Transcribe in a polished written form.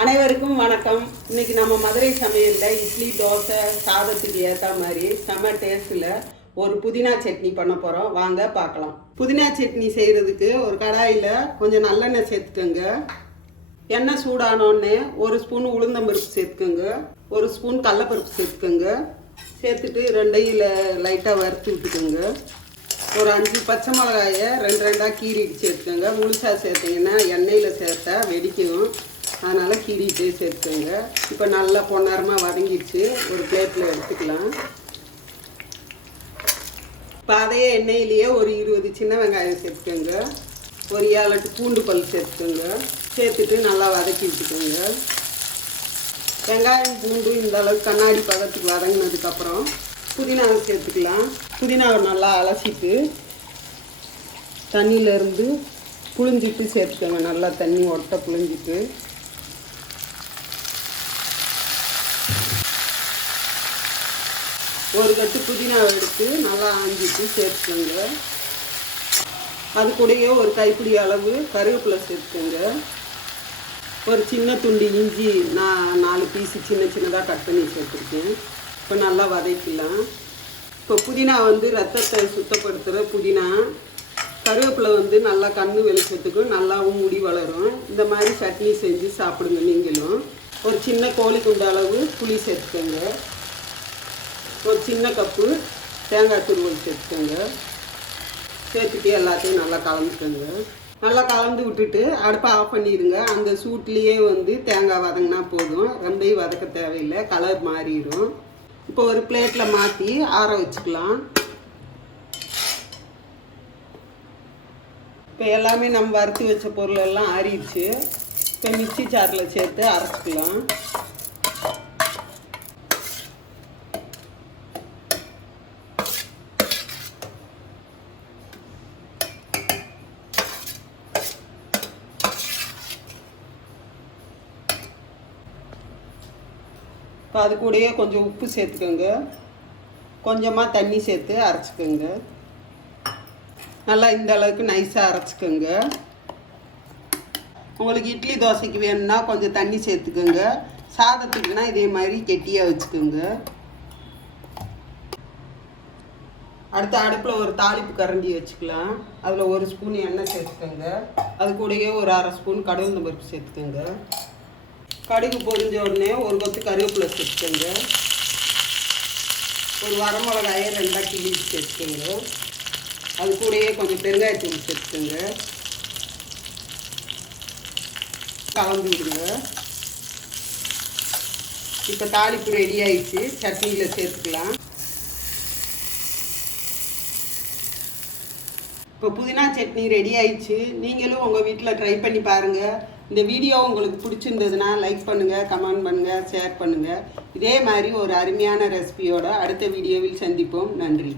அனைவருக்கும் வணக்கம். இன்னைக்கு நம்ம மதுரை சமையலில் இட்லி, தோசை, சாதத்துக்கு ஏற்ற மாதிரி செம்ம டேஸ்ட்டில் ஒரு புதினா சட்னி பண்ண போகிறோம். வாங்க பார்க்கலாம். புதினா சட்னி செய்கிறதுக்கு ஒரு கடாயில் கொஞ்சம் நல்லெண்ணெய் சேர்த்துக்கோங்க. எண்ணெய் சூடானோடனே ஒரு ஸ்பூன் உளுந்தம்பருப்பு சேர்த்துக்கோங்க, ஒரு ஸ்பூன் கடலப்பருப்பு சேர்த்துக்கோங்க. சேர்த்துட்டு ரெண்டையும் லைட்டாக வறுத்து விட்டுக்கோங்க. ஒரு 5 பச்சை மிளகாயை 2 கீறிட்டு சேர்த்துக்கோங்க. முழுசாக சேர்த்திங்கன்னா எண்ணெயில் சேர்த்தா வெடிக்கும், அதனால் கீறிட்டு சேர்த்துக்கோங்க. இப்போ நல்லா பொன்னரமாக வதங்கிடுச்சு, ஒரு பிளேட்டில் எடுத்துக்கலாம். இப்போ அதே எண்ணெயிலேயே ஒரு 20 சின்ன வெங்காயம் சேர்த்துக்கோங்க, ஒரு 7-8 பூண்டு பல் சேர்த்துக்கோங்க. சேர்த்துட்டு நல்லா வதக்கி விட்டுக்கோங்க. வெங்காயம் பூண்டு இந்த அளவுக்கு கண்ணாடி பதத்துக்கு வதங்கினதுக்கப்புறம் புதினாவை சேர்த்துக்கலாம். புதினாவை நல்லா அலசிட்டு தண்ணியிலேருந்து புழிஞ்சிட்டு சேர்த்துக்கோங்க. நல்லா தண்ணி ஒட்ட புழிஞ்சிட்டு ஒரு கட்டு புதினாவை எடுத்து நல்லா ஆஞ்சிட்டு சேர்த்துக்கோங்க. அது கூடயே ஒரு கைப்பிடி அளவு கருவேப்பிலை சேர்த்துக்கோங்க. ஒரு சின்ன துண்டு இஞ்சி நான் 4 பீஸு சின்னதாக கட் பண்ணி சேர்த்துருக்கேன். இப்போ நல்லா வதக்கலாம். இப்போ புதினா ரத்தத்தை சுத்தப்படுத்துகிற புதினா. கருவேப்பிலை நல்லா கண்ணு வெளிச்சத்துக்கும் நல்லாவும் முடி வளரும். இந்த மாதிரி சட்னி செஞ்சு சாப்பிடுங்க நீங்களும். ஒரு சின்ன கோழி குண்டு அளவு புளி சேர்த்துக்கோங்க. ஒரு சின்ன கப்பு தேங்காய் துருவல் சேர்த்துக்கோங்க. சேர்த்துட்டு எல்லாத்தையும் நல்லா கலந்துக்கோங்க. நல்லா கலந்து விட்டுட்டு அடுப்பை ஆஃப் பண்ணிடுங்க. அந்த சூட்லேயே தேங்காய் வதங்கினா போதும், ரொம்பவும் வதக்க தேவையில்லை, கலர் மாறிடும். இப்போ ஒரு பிளேட்டில் மாற்றி ஆற வச்சுக்கலாம். இப்போ எல்லாமே நம்ம வறுத்து வச்ச பொருள் எல்லாம் ஆறிடுச்சு. இப்போ மிக்ஸி ஜாரில் சேர்த்து அரைச்சிக்கலாம். இப்போ அது கூடயே கொஞ்சம் உப்பு சேர்த்துக்கோங்க, கொஞ்சமாக தண்ணி சேர்த்து அரைச்சிக்கோங்க. நல்லா இந்த அளவுக்கு நைஸாக அரைச்சிக்கோங்க. உங்களுக்கு இட்லி தோசைக்கு வேணும்னா கொஞ்சம் தண்ணி சேர்த்துக்கோங்க. சாதத்துக்குன்னா இதே மாதிரி கெட்டியாக வச்சுக்கோங்க. அடுத்த அடுப்பில் ஒரு தாளிப்பு கரண்டி வச்சுக்கலாம். அதில் ஒரு ஸ்பூன் எண்ணெய் சேர்த்துக்கோங்க. அது கூடயே ஒரு 1/2 ஸ்பூன் கடுகு பருப்பு சேர்த்துக்கோங்க. கடுகு பொரிஞ்ச உடனே ஒரு கொத்து கருவேப்பிலை சேர்த்துக்கோங்க. ஒரு வரமிளகாயை 2 கிள்ளிட்டு சேர்த்துக்கோங்க. அது கூடயே கொஞ்சம் பெருங்காயத்தூள் சேர்த்துக்கோங்க. கலந்து விடுங்க. இப்போ தாளிப்பு ரெடி ஆயிடுச்சு, சட்னியில் சேர்த்துக்கலாம். இப்போ புதினா சட்னி ரெடி ஆயிடுச்சு. நீங்களும் உங்கள் வீட்டில் ட்ரை பண்ணி பாருங்கள். இந்த வீடியோ உங்களுக்கு பிடிச்சிருந்ததுன்னா லைக் பண்ணுங்கள், கமெண்ட் பண்ணுங்கள், ஷேர் பண்ணுங்கள். இதே மாதிரி ஒரு அருமையான ரெசிபியோட அடுத்த வீடியோவில் சந்திப்போம். நன்றி.